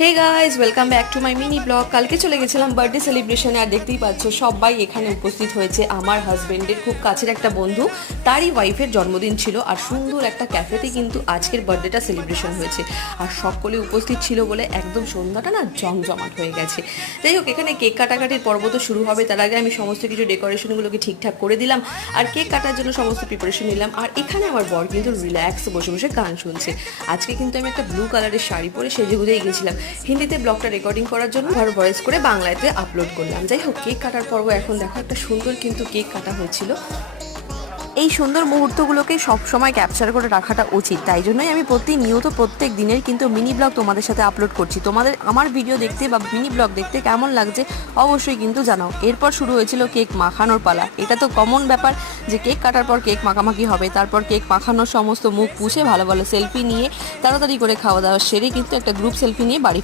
Hey guys, welcome back to my mini blog. কালকে চলে গেছিলাম বার্থডে সেলিব্রেশনে, আর দেখতেই পাচ্ছ সবাই এখানে উপস্থিত হয়েছে। আমার হাজবেন্ডের খুব কাছের একটা বন্ধু, তারই ওয়াইফের জন্মদিন ছিল, আর সুন্দর একটা ক্যাফেতে কিন্তু আজকের বার্থডেটা সেলিব্রেশন হয়েছে। আর সকলে উপস্থিত ছিল বলে একদম সন্ধ্যাটা না জমজমাট হয়ে গেছে। যাই হোক, এখানে কেক কাটাকাটির পর্ব তো শুরু হবে, তার আগে আমি সমস্ত কিছু ডেকোরেশনগুলোকে ঠিকঠাক করে দিলাম, আর কেক কাটার জন্য সমস্ত প্রিপারেশন নিলাম। আর এখানে আমার বর কিন্তু রিল্যাক্স বসে বসে গান শুনছে। আজকে কিন্তু আমি একটা ব্লু কালারের শাড়ি পরে সেজেগুজেই গেছিলাম হিন্দিতে ব্লগটা রেকর্ডিং করার জন্য, আর ভয়েস করে বাংলাতে আপলোড করলাম। যাই হোক, কেক কাটার পর্ব এখন দেখো, একটা সুন্দর কিন্তু কেক কাটা হয়েছিল। এই সুন্দর মুহূর্তগুলোকে সবসময় ক্যাপচার করে রাখাটা উচিত, তাই জন্যই আমি প্রতিনিয়ত প্রত্যেক দিনের কিন্তু মিনি ব্লগ তোমাদের সাথে আপলোড করছি। তোমাদের আমার ভিডিও দেখতে বা মিনি ব্লগ দেখতে কেমন লাগছে অবশ্যই কিন্তু জানাও। এরপর শুরু হয়েছিল কেক মাখানোর পালা। এটা তো কমন ব্যাপার যে কেক কাটার পর কেক মাখামাখি হবে, তারপর কেক মাখানোর সমস্ত মুখ পুষে ভালো ভালো সেলফি নিয়ে তাড়াতাড়ি করে খাওয়া দাওয়া সেরে কিন্তু একটা গ্রুপ সেলফি নিয়ে বাড়ি